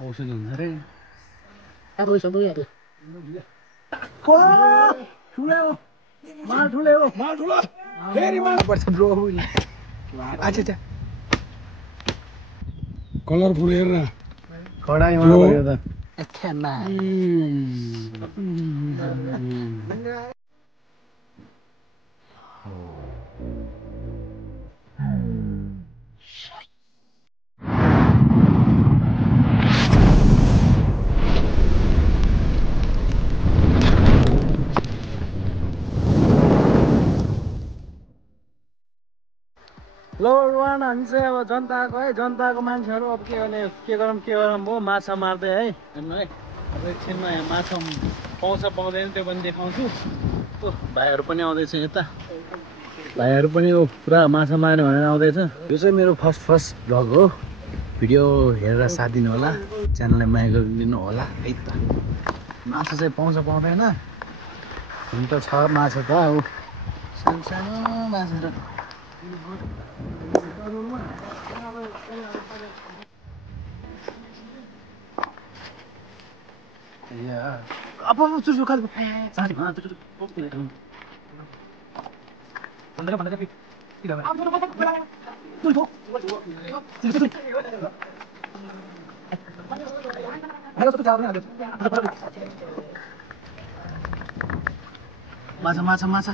औषध हुन्छ रे कलरफुल हेर न कडाईमा पर्यो त लो वान हामी चाहिँ अब जनताको है जनताको मान्छेहरू अब के गरौँ म माछा मार्दै है हेर्नु है अब एकछिनमा यहाँ माछा पाउँछ पाउँदैन त्यो पनि देखाउँछु भाइहरू पनि आउँदैछ यता भाइहरू पनि पुरा माछा मार्ने भनेर आउँदैछ यो चाहिँ मेरो फर्स्ट भ्लग हो भिडियो हेरेर साथ दिनु होला च्यानललाई माया गरिदिनु होला है त माछा चाहिँ पाउँछ पाउँदैन हुन त छ माछा त अब सानो सानो माछाहरू माछा माछा माछा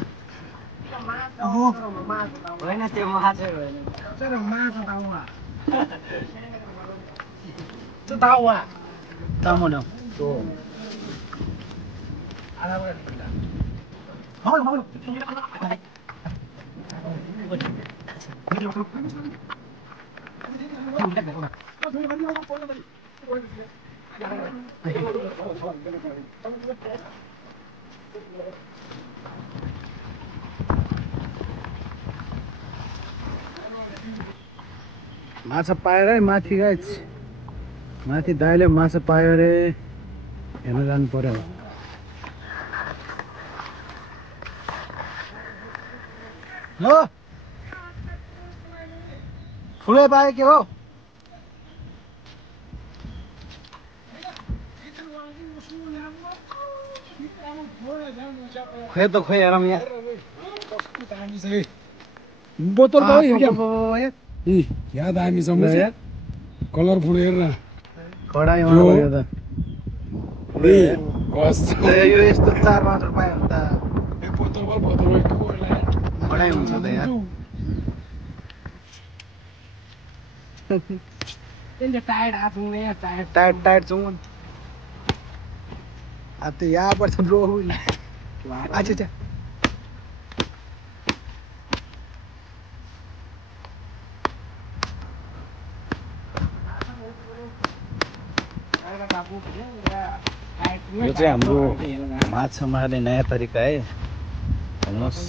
होइन त्यो माछा होइन माछा पाएर है माथि गाइस माथि दाइले माछा पायो अरे हेर्न जानु पर्यो हो ठुलै पायो के हो खोइ त खोइ हेरौँ यहाँ बोतल त यहाँ दामी छ कलरफुल हेर न कडाईमा पर्यो त यो यस्तो 4-5 रुपैयाँ हो त कडाई हुन्छ त यार टाइट जाउँ अब त्यो यहाँ पर्छ ब्रो अच्छा यो चाहिँ हाम्रो माछा मार्ने नयाँ तरिका है हेर्नुहोस्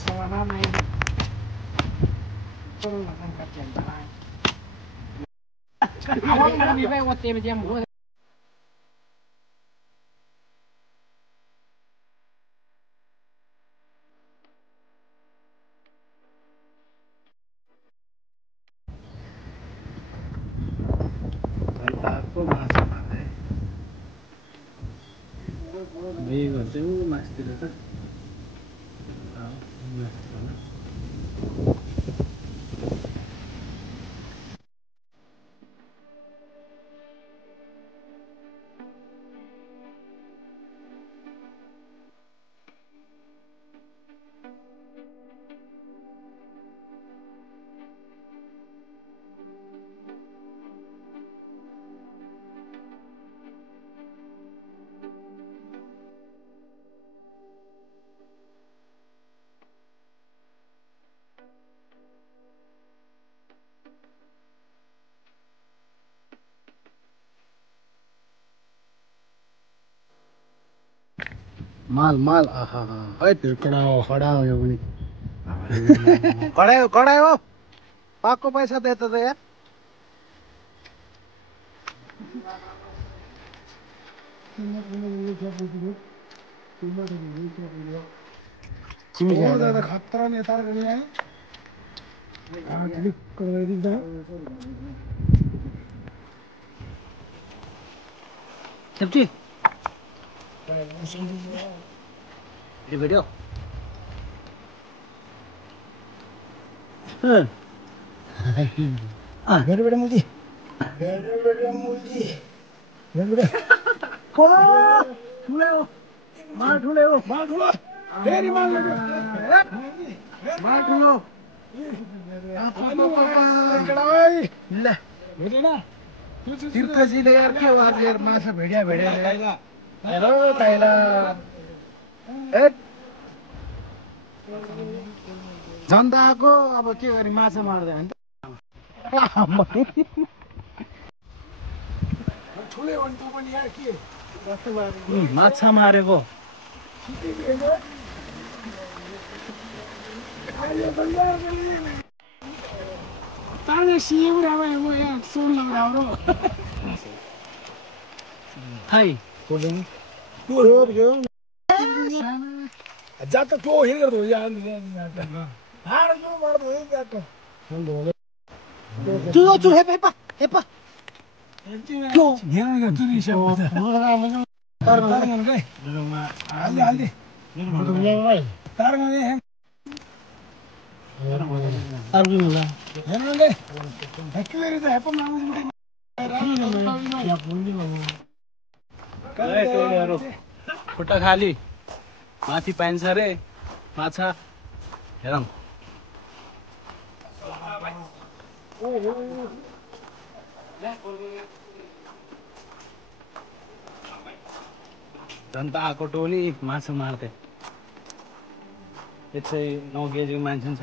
मासतिर त माल आहा है त्यो कडा हो यो पनि कडाई हो पाको पैसा दे त यार खतरा नेता सेफ्टी ये वीडियो बेटा बेटा मुल्दी बेटा मुल्दी बेटा ठुलो मार ठुलो फेरि मार ठुलो ल भेटेन तीर्थजीले यार के हो आज यार माछा भेड्या हेलो ताइला जनताको अब के गरी माछा मार्दैन ठुलै हो नि त पनि यार के माछा मारेको ताजा सिउरामा म यहाँ सोल हाम्रो हाई जाता तो हिँडेर हो यार हाड जो गर्दो है जाता चुलो हेपा हेपा यहाँ तुरी से तारगन रे हाल्दे तारगन रे अर्जुन होला हेर्नुले हेक्युरी त हेप्पा मामु खुट्टा खाली माथि पाइन्छ रे माछा हेरौँ जनता आएको टोली माछा मार्दै यो चाहिँ 9 केजीको मान्छे छ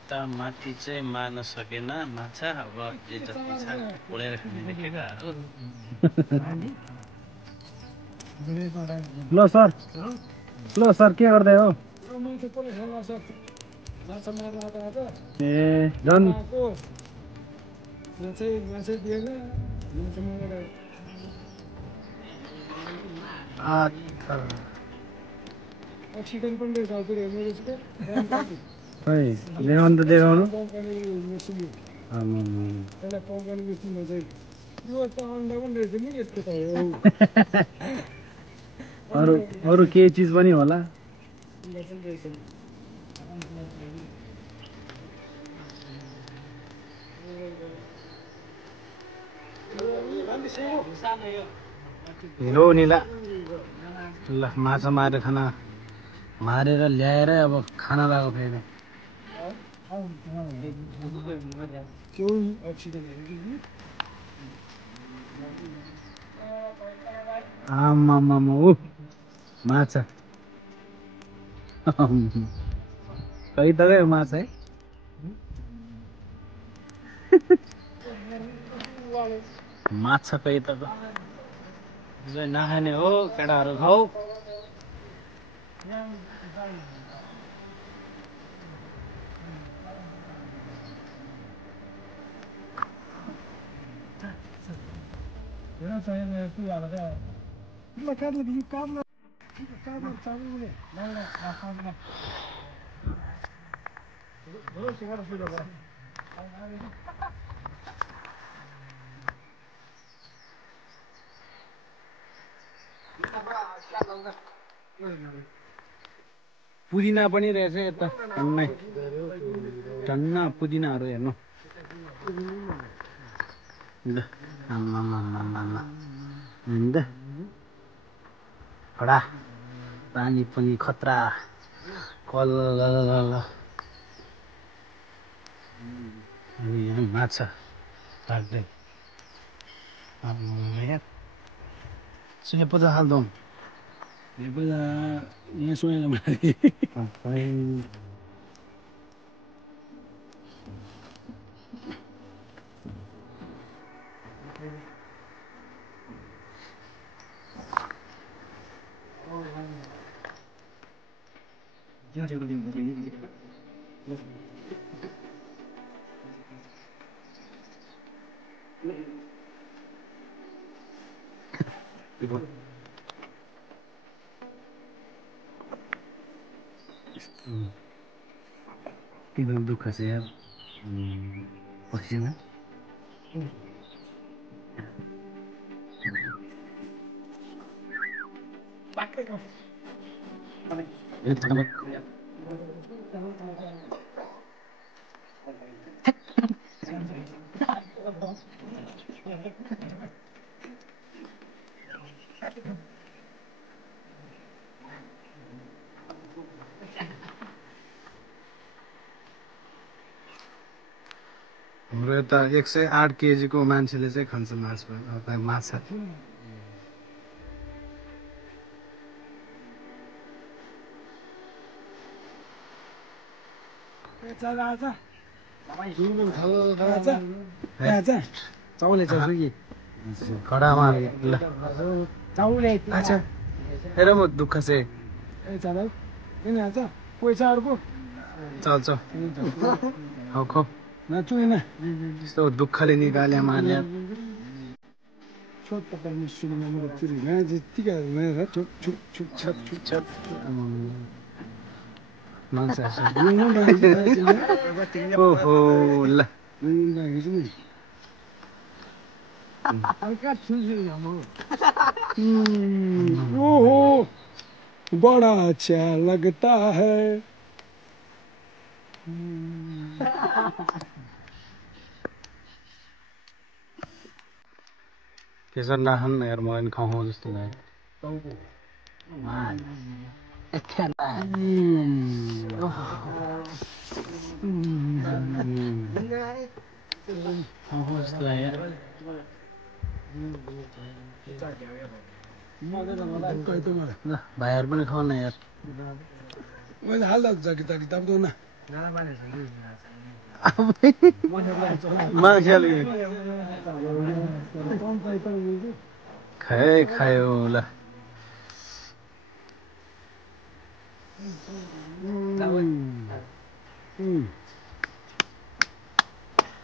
यता माथि चाहिँ मार्न सकेन माछा अब जे जति छ पोलेर खाने देखेका हो ल सर के गर्दै हो ए झन् एक्सिडेन्ट पनि रहेछ हजुर हेर्नु रहेछ खै देखाउनु त देखाउनु एउटा कम्पनी मिसिन चाहिँ यो त अन्डा पनि रहेछ नि यस्तो त हो अरू केही चिज पनि होला अन्डा पनि रहेछ हिलो निला ल माछा मारेर खाना मारेर ल्याएर अब खाना लगाएको फेरि आमामा ऊ माछा खै त गयो माछा है माछा खै त नखाने हो केटाहरू खाऊ पुदिना पनि रहेछ यता टन्नै टन्न पुदिनाहरू हेर्नु खडा पानी पनि खतरा कल यहाँ माछा राख्दै सुने पचास हाल्दो यहाँ सोहेन मारे एकदम दुःख छ यार पसिना हाम्रो यता 108 केजीको मान्छेले चाहिँ खान्छ माछा। खडामा ल हेर म दुःख चाहिँ चल खौ यस्तो दुःखले निकाले मार्ने ओहो ल ओहो बड़ा अच्छा लगता है। केसर नखानु न यार मलाई खाउँ जस्तो लाग्यो। भाइहरू पनि खाऊ न यार। मैले हाल्दा किताब दो न खायो ल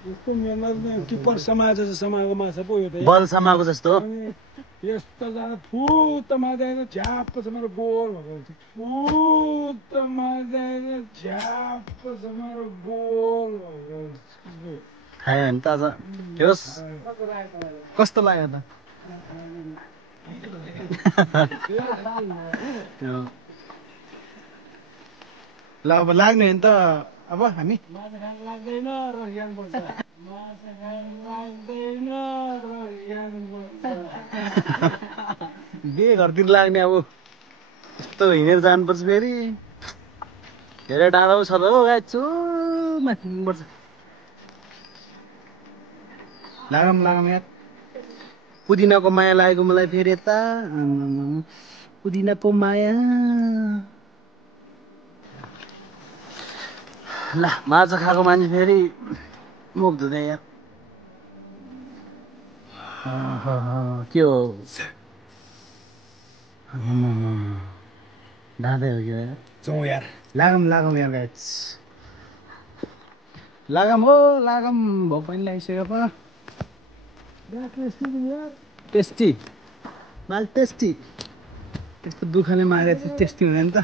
यस्तो मेहनत किपर समाज समाएको माछा पो यो त बल समाएको जस्तो यस्तो जाँदा फुत माजाएर झ्यापसम्म गोल भएको फुत माजाएर झ्यापसम्म गोल भएको खायो भने ताजा होस् कस्तो लाग्यो त ल अब लाग्ने हो नि त अब हामी माछा खान लाग्दैन र ज्ञानपर्छ माछा खान लाग्दैन र ज्ञानपर्छ बे घरतिर लाग्ने अब यस्तो हिँडेर जानुपर्छ फेरि धेरै टाढा छ त हो गाइछु माथि हिँड्नुपर्छ लागम यार पुदिनाको माया लागेको मलाई फेरि यता पुदिनाको माया ल माछा खाएको मान्छे फेरि मुख धुँदै यार के हो दाँदै हो क्या जाउँ यार लागम यार गाइस लागम हो लागम भोक पनि लागिसक्यो पो टेस्टी माल टेस्टी यस्तो दुःखले मागेको चाहिँ टेस्टी हुँदैन त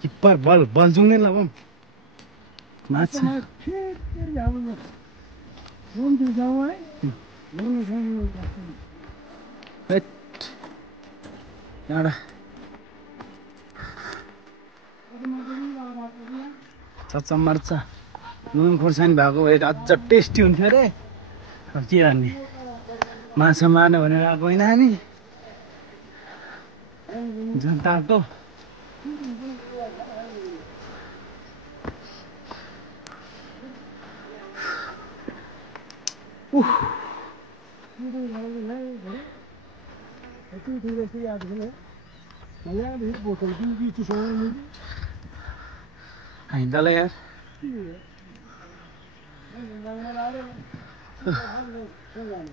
किप्पर बल जुङ्दैन ल माछा एउटा चच्चा मर्चा नुन खोर्सानी भएको भए अझ टेस्टी हुन्थ्यो अरे के गर्ने माछा मार्ने भनेर आएको होइन हामी जनताको हिँड्दालाई यार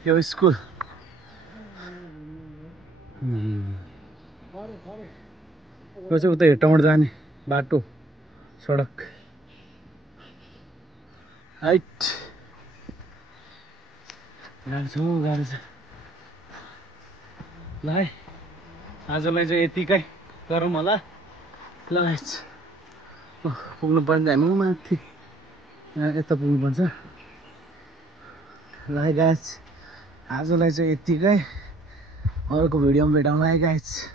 यो स्कुल यो चाहिँ उता हेटौँड जाने बाटो सडक हाइट गाह्रो छ ल है आजलाई चाहिँ यतिकै गरौँ होला ल गाइस पुग्नु पर्ने हामी माथि यता पुग्नुपर्छ ल है गाइस आजलाई चाहिँ यत्तिकै, अर्को भिडियोमा भेटौँला है गाइस।